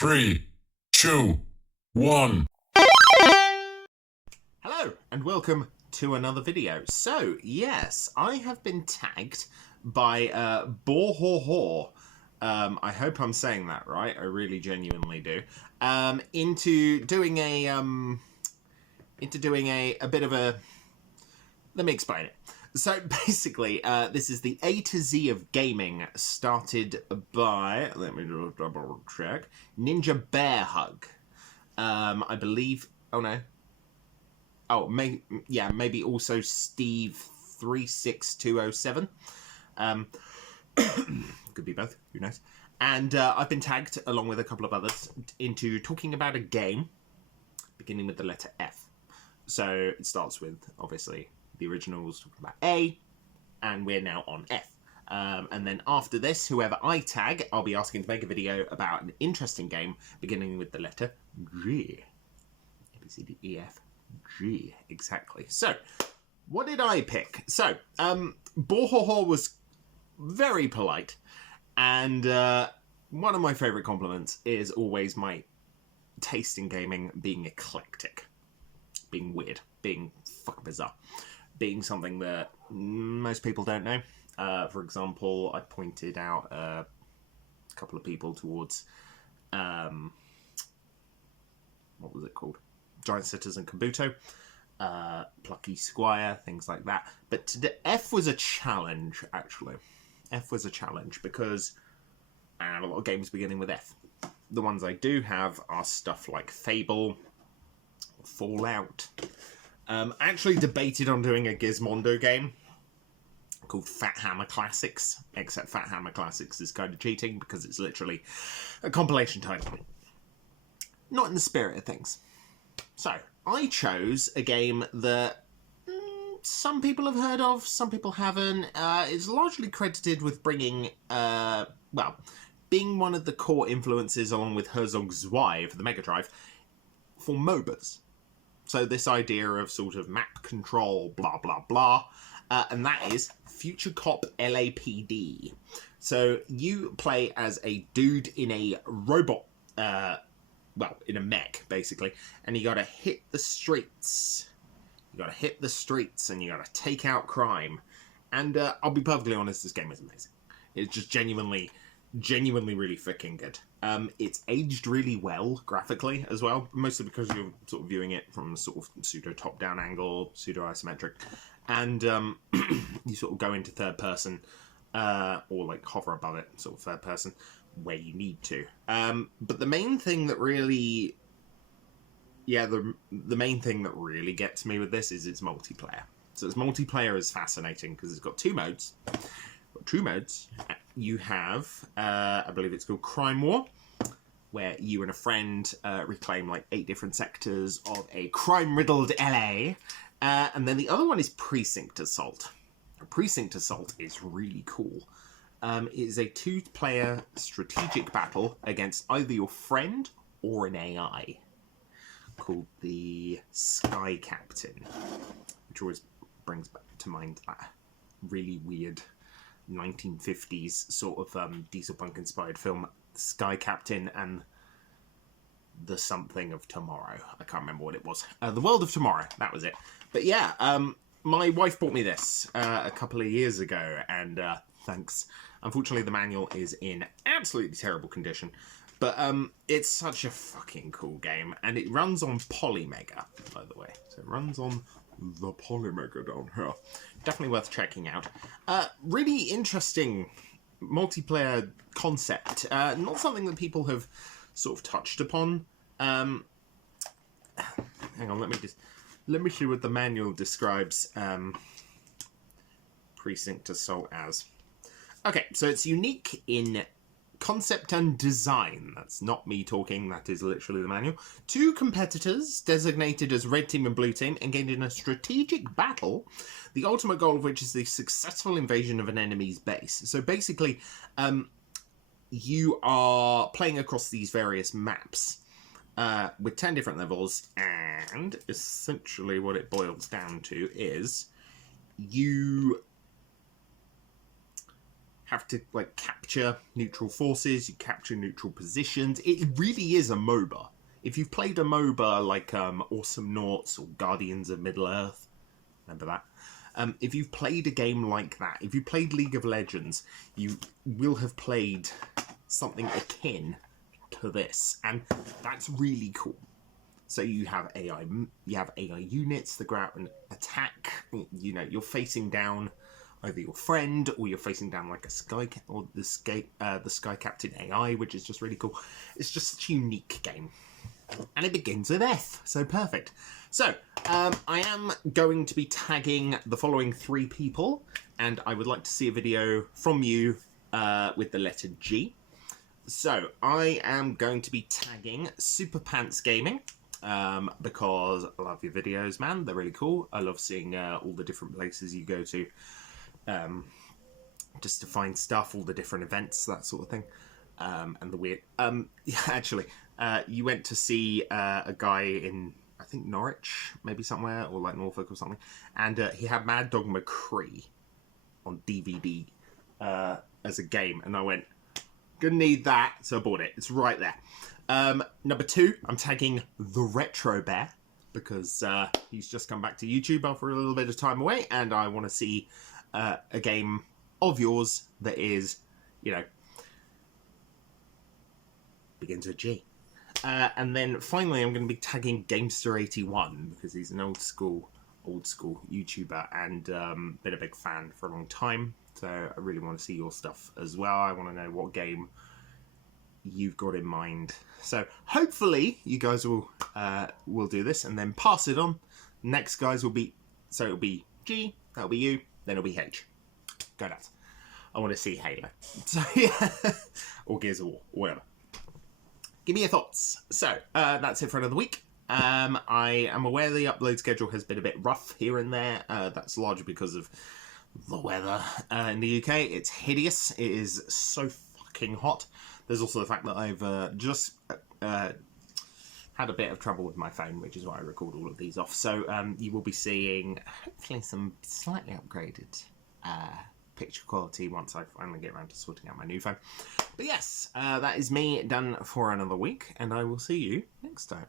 3, 2, 1. Hello and welcome to another video. So yes, I have been tagged by Bohorhor. I hope I'm saying that right. I really genuinely do. Into doing a bit of a. Let me explain it. So basically, this is the A to Z of gaming, started by, let me just double check, Ninja Bear Hug. I believe, oh no. Oh, maybe also Steve 36207. Could be both, who knows. And I've been tagged, along with a couple of others, into talking about a game beginning with the letter F. So it starts with, obviously, the originals talking about A, and we're now on F. And then after this, whoever I tag, I'll be asking to make a video about an interesting game beginning with the letter G. A, B, C, D, E, F, G. Exactly. So, what did I pick? So, Bohorhor was very polite, and one of my favourite compliments is always my taste in gaming being eclectic, being weird, being fucking bizarre, being something that most people don't know. For example, I pointed out a couple of people towards, what was it called? Giant Sitters and Kabuto, Plucky Squire, things like that. But today, F was a challenge, actually. F was a challenge because I have a lot of games beginning with F. The ones I do have are stuff like Fable, Fallout. I actually debated on doing a Gizmondo game called Fat Hammer Classics, except Fat Hammer Classics is kind of cheating because it's literally a compilation title. Not in the spirit of things. So, I chose a game that some people have heard of, some people haven't. It's largely credited with bringing, being one of the core influences along with Herzog Zwei for the Mega Drive for MOBAs. So this idea of sort of map control, blah, blah, blah. And that is Future Cop LAPD. So you play as a dude in a robot, in a mech, basically. And you gotta hit the streets. You gotta hit the streets and you gotta take out crime. And I'll be perfectly honest, this game is amazing. It's just genuinely really freaking good. It's aged really well graphically as well, mostly because you're sort of viewing it from a sort of pseudo top-down angle, pseudo isometric, and you sort of go into third person or like hover above it, sort of third person where you need to. But the main thing that really, the main thing that really gets me with this is its multiplayer. So its multiplayer is fascinating because it's got two modes. You have, I believe it's called Crime War, where you and a friend reclaim like 8 different sectors of a crime-riddled LA. And then the other one is Precinct Assault. Precinct Assault is really cool. It is a 2-player strategic battle against either your friend or an AI called the Sky Captain, which always brings back to mind that really weird 1950s sort of diesel punk inspired film Sky Captain and the something of tomorrow. I can't remember what it was. The World of Tomorrow, that was it. But yeah, my wife bought me this a couple of years ago, and thanks. Unfortunately, the manual is in absolutely terrible condition, but it's such a fucking cool game, and it runs on Polymega, by the way. So it runs on the Polymega down here. Definitely worth checking out. Really interesting multiplayer concept. Not something that people have sort of touched upon. Hang on, let me see what the manual describes Precinct Assault as. Okay, so it's unique in concept and design. That's not me talking, that is literally the manual. 2 competitors, designated as Red Team and Blue Team, engage in a strategic battle, the ultimate goal of which is the successful invasion of an enemy's base. So basically, you are playing across these various maps with 10 different levels, and essentially what it boils down to is you have to like capture neutral forces, you capture neutral positions. It really is a MOBA. If you've played a MOBA like Awesome Naughts or Guardians of Middle-earth, remember that? If you've played a game like that, if you played League of Legends, you will have played something akin to this, and that's really cool. So you have AI units that go out and attack. You know, you're facing down either your friend or you're facing down like the Sky Captain AI, which is just really cool. It's just such a unique game. And it begins with F, so perfect. So, I am going to be tagging the following 3 people, and I would like to see a video from you with the letter G. So, I am going to be tagging Super Pants Gaming, because I love your videos, man. They're really cool. I love seeing all the different places you go to, just to find stuff, all the different events, that sort of thing. And the weird... actually, you went to see a guy in, I think, Norwich, maybe somewhere, or like Norfolk or something, and he had Mad Dog McCree on DVD as a game, and I went, gonna need that, so I bought it. It's right there. Number 2, I'm tagging The Retro Bear, because he's just come back to YouTube after a little bit of time away, and I want to see a game of yours that is, you know, begins with G. And then finally, I'm going to be tagging Gamester81 because he's an old school YouTuber and been a big fan for a long time. So I really want to see your stuff as well. I want to know what game you've got in mind. So hopefully you guys will do this and then pass it on. Next guys will be, so it'll be G, that'll be you, then it'll be H. Go nuts. I want to see Halo. So yeah, or Gears of War, or whatever. Give me your thoughts. So, that's it for another week. I am aware the upload schedule has been a bit rough here and there. That's largely because of the weather in the UK. It's hideous. It is so fucking hot. There's also the fact that I've just had a bit of trouble with my phone, which is why I record all of these off. So, you will be seeing, hopefully, some slightly upgraded picture quality once I finally get around to sorting out my new phone. But yes, that is me done for another week, and I will see you next time.